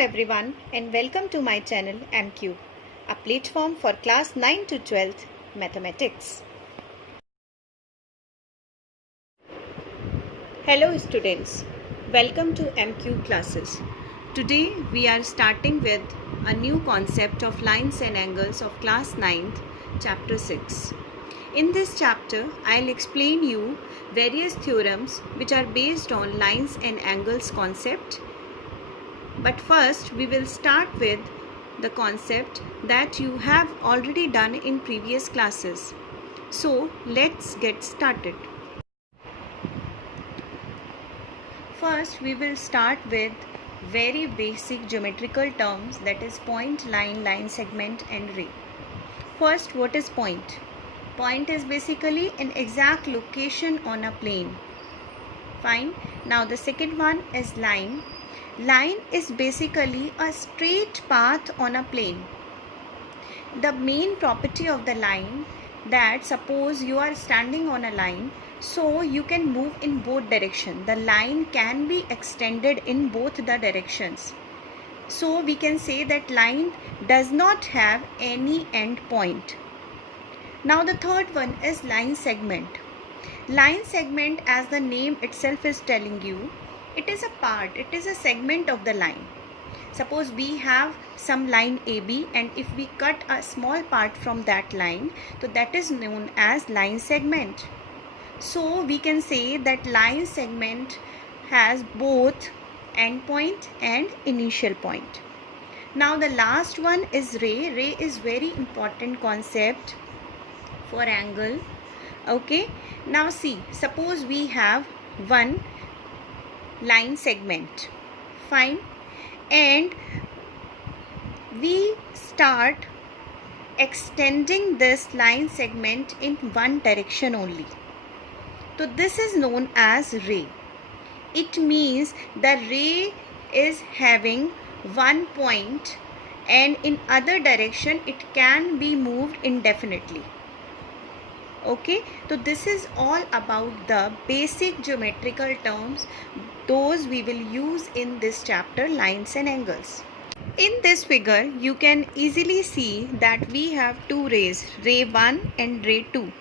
everyone and welcome to my channel MQ, a platform for class 9 to 12th mathematics. Hello students, welcome to MQ classes. Today we are starting with a new concept of lines and angles of class 9th chapter 6. In this chapter, I'll explain you various theorems which are based on lines and angles concept. But first, we will start with the concept that you have already done in previous classes. So, let's get started. First, we will start with very basic geometrical terms, that is point, line segment and ray. First, what is point? Point is basically an exact location on a plane. Fine. Now, the second one is line. Line is basically a straight path on a plane. The main property of the line that suppose you are standing on a line, so you can move in both directions. The line can be extended in both the directions. So we can say that line does not have any end point. Now the third one is line segment. Line segment, as the name itself is telling you, it is a part, it is a segment of the line. Suppose we have some line AB, and if we cut a small part from that line, so that is known as line segment. So we can say that line segment has both end point and initial point. Now the last one is ray. Ray is very important concept for angle. Okay, now see, suppose we have one line segment, fine, and we start extending this line segment in one direction only. So this is known as ray. It means the ray is having one point and in other direction it can be moved indefinitely. Okay, so this is all about the basic geometrical terms. Those we will use in this chapter, lines and angles. In this figure, you can easily see that we have two rays, ray 1 and ray 2.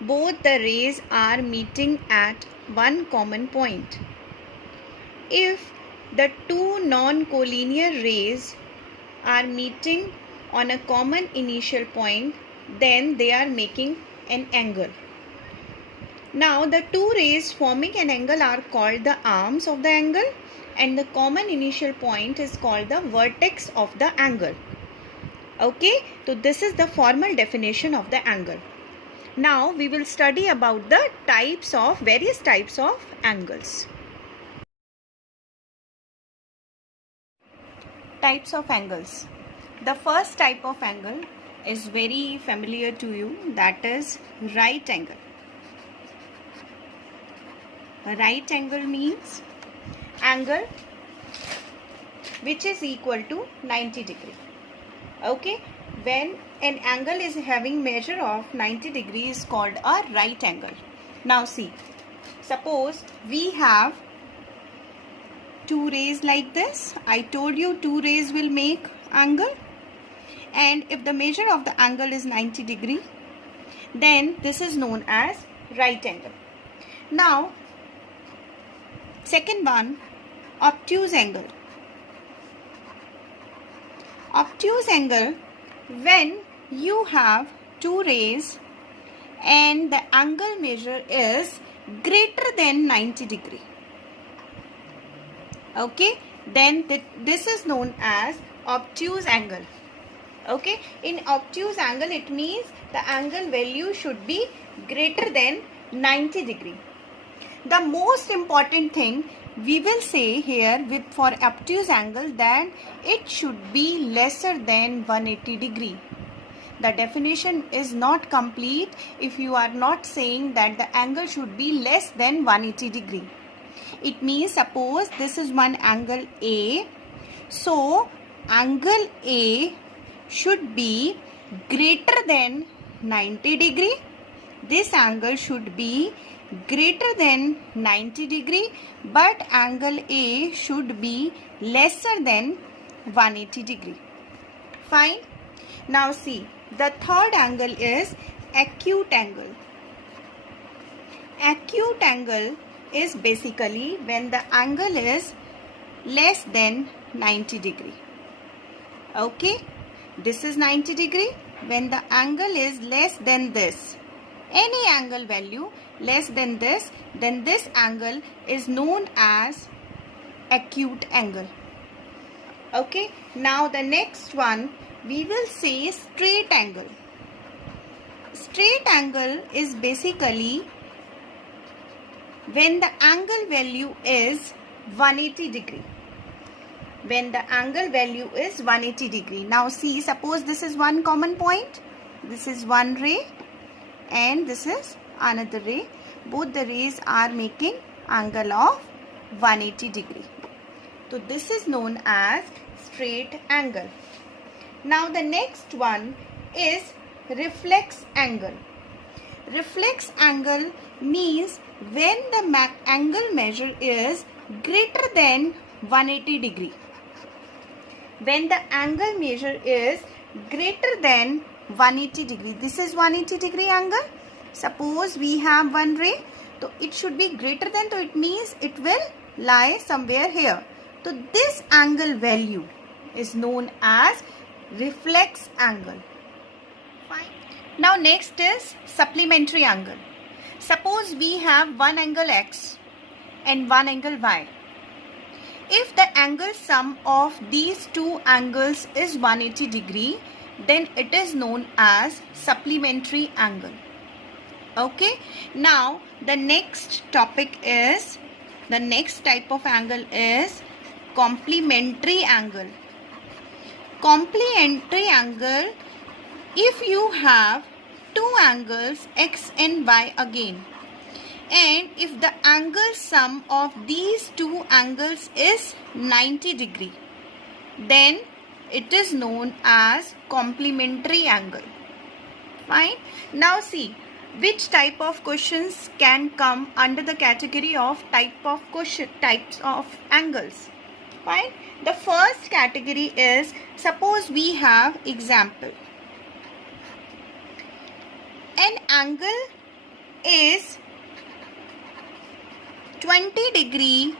Both the rays are meeting at one common point. If the two non-collinear rays are meeting on a common initial point, then they are making an angle. Now the two rays forming an angle are called the arms of the angle, and the common initial point is called the vertex of the angle. Okay, so this is the formal definition of the angle. Now we will study about the various types of angles. Types of angles. The first type of angle is very familiar to you, that is right angle. A right angle means angle which is equal to 90 degree. Okay, when an angle is having measure of 90 degrees is called a right angle. Now see, suppose we have two rays like this. I told you two rays will make angle, and if the measure of the angle is 90 degree, then this is known as right angle. Now second one, obtuse angle. Obtuse angle, when you have two rays and the angle measure is greater than 90 degree. Okay, then this is known as obtuse angle. Okay, in obtuse angle it means the angle value should be greater than 90 degree. The most important thing we will say here for obtuse angle, that it should be lesser than 180 degree. The definition is not complete if you are not saying that the angle should be less than 180 degree. It means suppose this is one angle A, so angle A should be greater than 90 degree. This angle should be greater than 90 degree, but angle A should be lesser than 180 degree. Fine. Now see, the third angle is acute angle. Acute angle is basically when the angle is less than 90 degree. Okay, this is 90 degree. When the angle is less than this, any angle value less than this, then this angle is known as acute angle. Okay, now the next one we will say straight angle. Straight angle is basically when the angle value is 180 degree. When the angle value is 180 degree. Now see, suppose this is one common point. This is one ray and this is another ray. Both the rays are making angle of 180 degree. So this is known as straight angle. Now the next one is reflex angle. Reflex angle means when the angle measure is greater than 180 degree. When the angle measure is greater than 180 degree. This is 180 degree angle. Suppose we have one ray. So it should be greater than. So it means it will lie somewhere here. So this angle value is known as reflex angle. Fine. Now next is supplementary angle. Suppose we have one angle x and one angle y. If the angle sum of these two angles is 180 degree, then it is known as supplementary angle. Okay. Now the next topic is, the next type of angle is complementary angle. Complementary angle, if you have two angles x and y again, and if the angle sum of these two angles is 90 degree, then it is known as complementary angle. Fine. Now see, which type of questions can come under the category of types of angles. Fine. The first category is, suppose we have example. An angle is 20 degree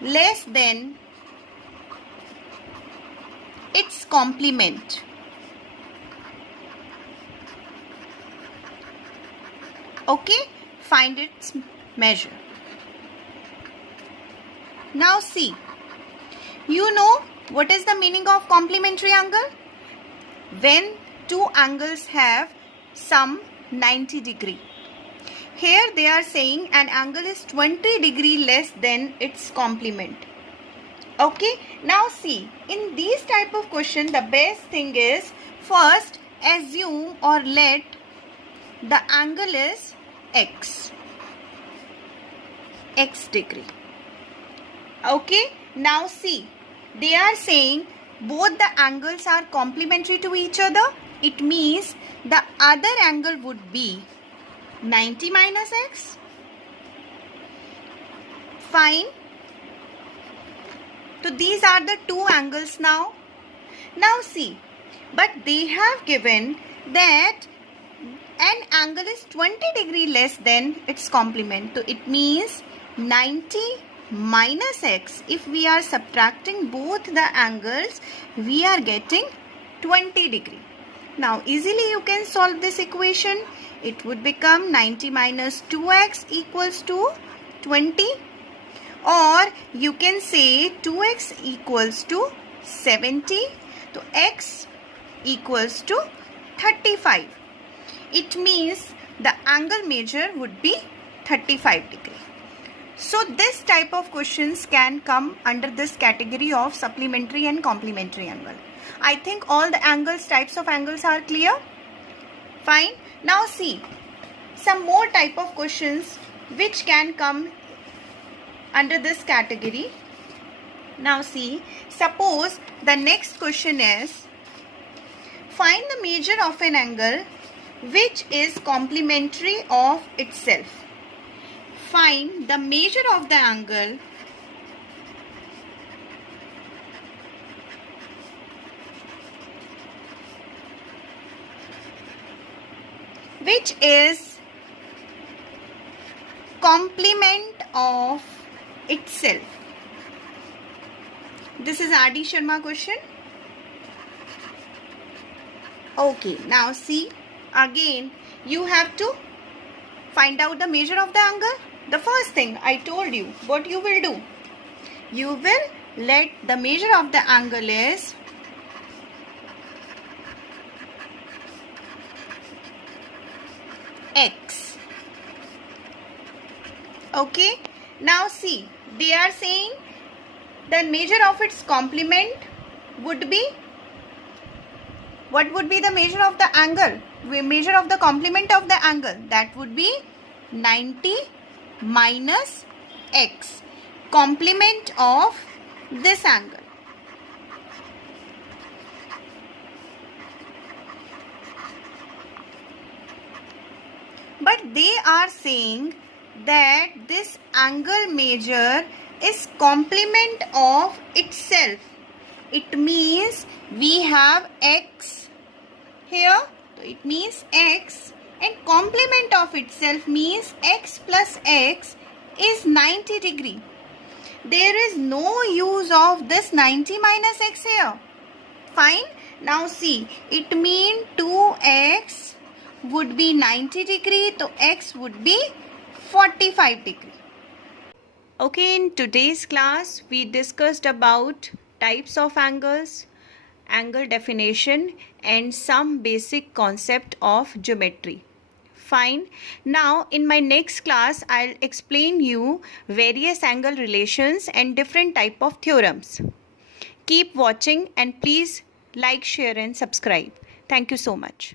less than its complement. Okay, find its measure. Now see, you know what is the meaning of complementary angle? When two angles have sum 90 degree. Here they are saying an angle is 20 degree less than its complement. Okay, now see, in these type of question, the best thing is first assume or let the angle is x degree. Okay, now see, they are saying both the angles are complementary to each other. It means the other angle would be 90 minus x. Fine. So these are the two angles now. Now see, but they have given that an angle is 20 degree less than its complement. So it means 90 minus x. If we are subtracting both the angles, we are getting 20 degree. Now easily you can solve this equation. It would become 90 minus 2x equals to 20, or you can say 2x equals to 70. So x equals to 35. It means the angle measure would be 35 degree. So this type of questions can come under this category of supplementary and complementary angle. I think all the types of angles are clear. Fine. Now see, some more type of questions which can come under this category. Now see, suppose the next question is, find the measure of an angle which is complementary of itself. Find the measure of the angle which is complement of itself. This is R.D. Sharma question. Okay, now see, again you have to find out the measure of the angle. The first thing I told you, what you will do, you will let the measure of the angle is x. Okay, now see, they are saying the measure of its complement would be, what would be the measure of the angle? Measure of the complement of the angle, that would be 90 minus x, complement of this angle. But they are saying that this angle measure is complement of itself. It means we have x here, so it means x, and complement of itself means x plus x is 90 degree. There is no use of this 90 minus x here. Fine. Now see, it means 2x would be 90 degree, so x would be 45 degree. Okay, in today's class we discussed about types of angles, angle definition, and some basic concept of geometry. Fine. Now in my next class I'll explain you various angle relations and different type of theorems. Keep watching and please like, share and subscribe. Thank you so much.